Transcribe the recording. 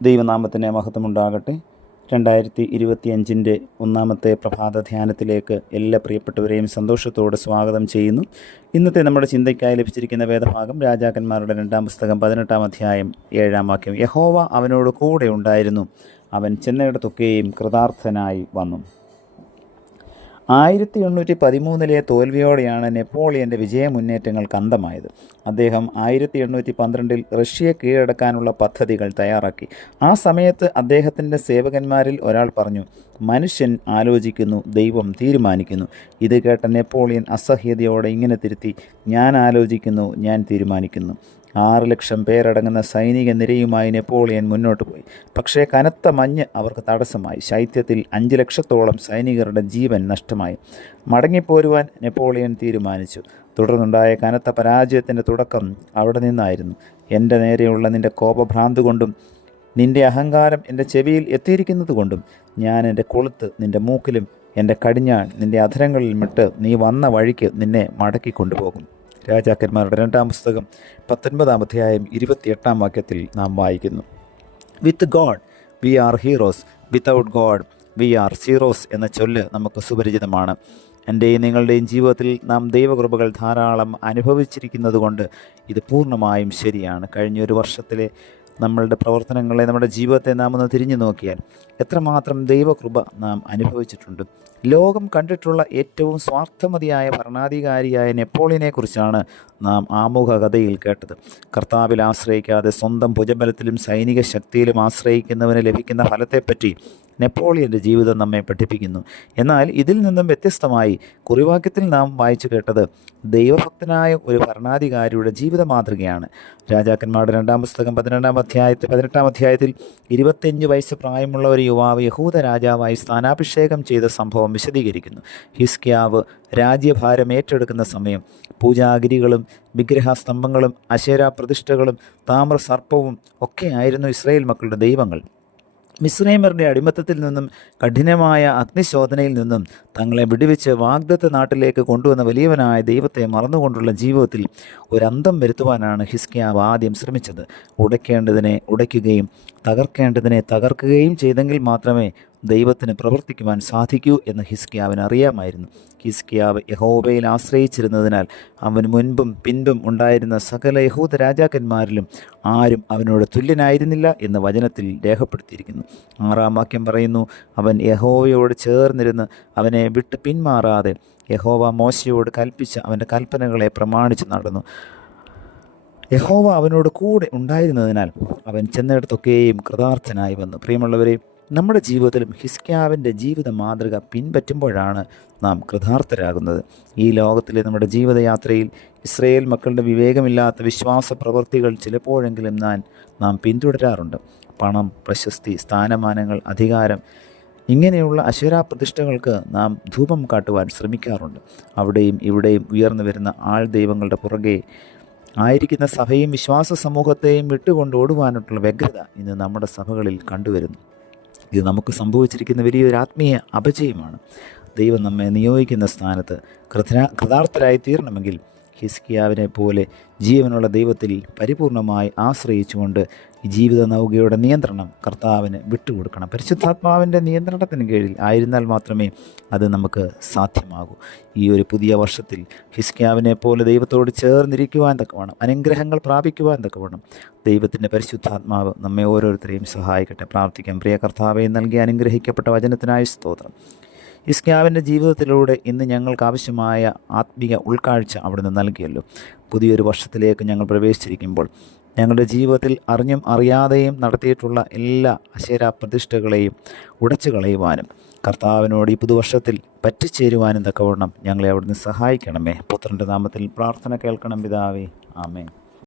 ദൈവനാമത്തിന് മഹത്വമുണ്ടാകട്ടെ. 2025 ഒന്നാമത്തെ പ്രഭാത ധ്യാനത്തിലേക്ക് എല്ലാ പ്രിയപ്പെട്ടവരെയും സന്തോഷത്തോടെ സ്വാഗതം ചെയ്യുന്നു. ഇന്നത്തെ നമ്മുടെ ചിന്തയ്ക്കായി ലഭിച്ചിരിക്കുന്ന വേദഭാഗം രാജാക്കന്മാരുടെ 2-ാം പുസ്തകം 18-ാം അധ്യായം 7-ാം വാക്യം. യഹോവ അവനോട് കൂടെ ഉണ്ടായിരുന്നു, അവൻ ചെന്നിടത്തൊക്കെയും കൃതാർത്ഥനായി വന്നു. 1813 തോൽവിയോടെയാണ് നെപ്പോളിയൻ്റെ വിജയമുന്നേറ്റങ്ങൾക്ക് അന്തമായത്. അദ്ദേഹം 1812 റഷ്യയെ കീഴടക്കാനുള്ള പദ്ധതികൾ തയ്യാറാക്കി. ആ സമയത്ത് അദ്ദേഹത്തിൻ്റെ സേവകന്മാരിൽ ഒരാൾ പറഞ്ഞു, മനുഷ്യൻ ആലോചിക്കുന്നു, ദൈവം തീരുമാനിക്കുന്നു. ഇത് കേട്ട നെപ്പോളിയൻ അസഹ്യതയോടെ ഇങ്ങനെ തിരുത്തി, ഞാൻ ആലോചിക്കുന്നു, ഞാൻ തീരുമാനിക്കുന്നു. 6 ലക്ഷം പേരടങ്ങുന്ന സൈനിക നിരയുമായി നെപ്പോളിയൻ മുന്നോട്ട് പോയി. പക്ഷേ കനത്ത മഞ്ഞ് അവർക്ക് തടസ്സമായി. ശൈത്യത്തിൽ 5 ലക്ഷത്തോളം സൈനികരുടെ ജീവൻ നഷ്ടമായി. മടങ്ങിപ്പോരുവാൻ നെപ്പോളിയൻ തീരുമാനിച്ചു. തുടർന്നുണ്ടായ കനത്ത പരാജയത്തിൻ്റെ തുടക്കം അവിടെ നിന്നായിരുന്നു. എൻ്റെ നേരെയുള്ള നിൻ്റെ കോപഭ്രാന്ത് കൊണ്ടും നിൻ്റെ അഹങ്കാരം എൻ്റെ ചെവിയിൽ എത്തിയിരിക്കുന്നത് കൊണ്ടും ഞാൻ എൻ്റെ കൊളുത്ത് നിൻ്റെ മൂക്കിലും എൻ്റെ കടിഞ്ഞാൺ നിൻ്റെ അധരങ്ങളിലും ഇട്ട് നീ വന്ന വഴിക്ക് നിന്നെ മടക്കി കൊണ്ടുപോകും. രാജാക്കന്മാരുടെ 2-ാം പുസ്തകം 19-ാം അധ്യായം 28-ാം വാക്യത്തിൽ നാം വായിക്കുന്നു, with God V R heroes, without God V R zeros എന്ന ചൊല്ല് നമുക്ക് സുപരിചിതമാണ്. എൻ്റെയും നിങ്ങളുടെയും ജീവിതത്തിൽ നാം ദൈവകൃപകൾ ധാരാളം അനുഭവിച്ചിരിക്കുന്നത് കൊണ്ട് ഇത് പൂർണ്ണമായും ശരിയാണ്. കഴിഞ്ഞൊരു വർഷത്തിലെ നമ്മളുടെ പ്രവർത്തനങ്ങളെ, നമ്മുടെ ജീവിതത്തെ നാം ഒന്ന് തിരിഞ്ഞു നോക്കിയാൽ എത്രമാത്രം ദൈവകൃപ നാം അനുഭവിച്ചിട്ടുണ്ട്. ലോകം കണ്ടിട്ടുള്ള ഏറ്റവും സ്വാർത്ഥമതിയായ ഭരണാധികാരിയായ നെപ്പോളിയനെക്കുറിച്ചാണ് നാം ആമുഖ കഥയിൽ കേട്ടത്. കർത്താവിൽ ആശ്രയിക്കാതെ സ്വന്തം ഭുജബലത്തിലും സൈനിക ശക്തിയിലും ആശ്രയിക്കുന്നവന് ലഭിക്കുന്ന ഫലത്തെപ്പറ്റി നെപ്പോളിയൻ്റെ ജീവിതം നമ്മെ പഠിപ്പിക്കുന്നു. എന്നാൽ ഇതിൽ നിന്നും വ്യത്യസ്തമായി കുറിവാക്യത്തിൽ നാം വായിച്ചു കേട്ടത് ദൈവഭക്തനായ ഒരു ഭരണാധികാരിയുടെ ജീവിത മാതൃകയാണ്. രാജാക്കന്മാരുടെ 2-ാം പുസ്തകം 18-ാം അധ്യായത്തിൽ 25 വയസ്സ് പ്രായമുള്ള ഒരു യുവാവ് യഹൂദ രാജാവായി സ്ഥാനാഭിഷേകം ചെയ്ത സംഭവം വിശദീകരിക്കുന്നു. ഹിസ്കിയാവ് രാജ്യഭാരം ഏറ്റെടുക്കുന്ന സമയം പൂജാഗിരികളും വിഗ്രഹസ്തംഭങ്ങളും അശേരാ പ്രതിഷ്ഠകളും താമ്രസർപ്പവും ഒക്കെയായിരുന്നു ഇസ്രായേൽ മക്കളുടെ ദൈവങ്ങൾ. മിസ്രൈമ്യരുടെ അടിമത്തത്തിൽ നിന്നും കഠിനമായ അഗ്നിശോധനയിൽ നിന്നും തങ്ങളെ വിടുവിച്ച് വാഗ്ദത്ത നാട്ടിലേക്ക് കൊണ്ടുവന്ന വലിയവനായ ദൈവത്തെ മറന്നുകൊണ്ടുള്ള ജീവിതത്തിൽ ഒരന്തം വരുത്തുവാനാണ് ഹിസ്കിയാവ് ആദ്യം ശ്രമിച്ചത്. ഉടയ്ക്കേണ്ടതിനെ ഉടയ്ക്കുകയും തകർക്കേണ്ടതിനെ തകർക്കുകയും ചെയ്തെങ്കിൽ മാത്രമേ ദൈവത്തിന് പ്രവർത്തിക്കുവാൻ സാധിക്കൂ എന്ന് ഹിസ്കിയാവിന് അറിയാമായിരുന്നു. ഹിസ്കിയാവ് യഹോവയിൽ ആശ്രയിച്ചിരുന്നതിനാൽ അവന് മുൻപും പിൻപും ഉണ്ടായിരുന്ന സകല യഹൂദ രാജാക്കന്മാരിലും ആരും അവനോട് തുല്യനായിരുന്നില്ല എന്ന് വചനത്തിൽ രേഖപ്പെടുത്തിയിരിക്കുന്നു. 6-ാം വാക്യം പറയുന്നു, അവൻ യഹോവയോട് ചേർന്നിരുന്ന് അവനെ വിട്ട് പിന്മാറാതെ യഹോവ മോശയോട് കൽപ്പിച്ച അവൻ്റെ കൽപ്പനകളെ പ്രമാണിച്ച് നടന്നു. യഹോവ അവനോട് കൂടെ ഉണ്ടായിരുന്നതിനാൽ അവൻ ചെന്നിടത്തൊക്കെയും കൃതാർത്ഥനായി വന്നു. പ്രിയമുള്ളവരെ, നമ്മുടെ ജീവിതത്തിലും ഹിസ്കിയാവിൻ്റെ ജീവിത മാതൃക പിൻപറ്റുമ്പോഴാണ് നാം കൃതാർത്ഥരാകുന്നത്. ഈ ലോകത്തിലെ നമ്മുടെ ജീവിതയാത്രയിൽ ഇസ്രായേൽ മക്കളുടെ വിവേകമില്ലാത്ത വിശ്വാസ പ്രവൃത്തികൾ ചിലപ്പോഴെങ്കിലും നാം പിന്തുടരാറുണ്ട്. പണം, പ്രശസ്തി, സ്ഥാനമാനങ്ങൾ, അധികാരം ഇങ്ങനെയുള്ള അശേരാ പ്രതിഷ്ഠകൾക്ക് നാം ധൂപം കാട്ടുവാൻ ശ്രമിക്കാറുണ്ട്. അവിടെയും ഇവിടെയും ഉയർന്നു വരുന്ന ആൾ ദൈവങ്ങളുടെ പുറകെ ആയിരിക്കുന്ന സഭയും വിശ്വാസ സമൂഹത്തെയും വിട്ടുകൊണ്ട് ഓടുവാനുള്ള വ്യഗ്രത ഇന്ന് നമ്മുടെ സഭകളിൽ കണ്ടുവരുന്നു. ഇത് നമുക്ക് സംഭവിച്ചിരിക്കുന്ന വലിയൊരു ആത്മീയ അപജയമാണ്. ദൈവം നമ്മെ നിയോഗിക്കുന്ന സ്ഥാനത്ത് കൃതാർത്ഥരായി തീരണമെങ്കിൽ ഹിസ്കിയാവിനെ പോലെ ജീവനുള്ള ദൈവത്തിൽ പരിപൂർണമായി ആശ്രയിച്ചുകൊണ്ട് ഈ ജീവിത നൗകയുടെ നിയന്ത്രണം കർത്താവിന് വിട്ടുകൊടുക്കണം. പരിശുദ്ധാത്മാവിൻ്റെ നിയന്ത്രണത്തിന് കീഴിൽ ആയിരുന്നാൽ മാത്രമേ അത് നമുക്ക് സാധ്യമാകൂ. ഈ ഒരു പുതിയ വർഷത്തിൽ ഹിസ്കിയാവിനെ പോലെ ദൈവത്തോട് ചേർന്നിരിക്കുവാൻ തക്കവണ്ണം, അനുഗ്രഹങ്ങൾ പ്രാപിക്കുവാൻ തക്കവണ്ണം ദൈവത്തിൻ്റെ പരിശുദ്ധാത്മാവ് നമ്മെ ഓരോരുത്തരെയും സഹായിക്കട്ടെ. പ്രാർത്ഥിക്കാം. പ്രിയ കർത്താവെ, നൽകി അനുഗ്രഹിക്കപ്പെട്ട വചനത്തിനായി സ്തോത്രം. ഹിസ്കിയാവിൻ്റെ ജീവിതത്തിലൂടെ ഇന്ന് ഞങ്ങൾക്ക് ആവശ്യമായ ആത്മീയ ഉൾക്കാഴ്ച അവിടുന്ന് നൽകിയല്ലോ. പുതിയൊരു വർഷത്തിലേക്ക് ഞങ്ങൾ പ്രവേശിച്ചിരിക്കുമ്പോൾ ഞങ്ങളുടെ ജീവിതത്തിൽ അറിഞ്ഞും അറിയാതെയും നടത്തിയിട്ടുള്ള എല്ലാ അശേരാ പ്രതിഷ്ഠകളെയും ഉടച്ചു കളയുവാനും കർത്താവിനോട് ഈ പുതുവർഷത്തിൽ പറ്റിച്ചേരുവാനും തക്കവണ്ണം ഞങ്ങളെ അവിടുന്ന് സഹായിക്കണമേ. പുത്രൻ്റെ നാമത്തിൽ പ്രാർത്ഥന കേൾക്കണം പിതാവേ. ആമേൻ.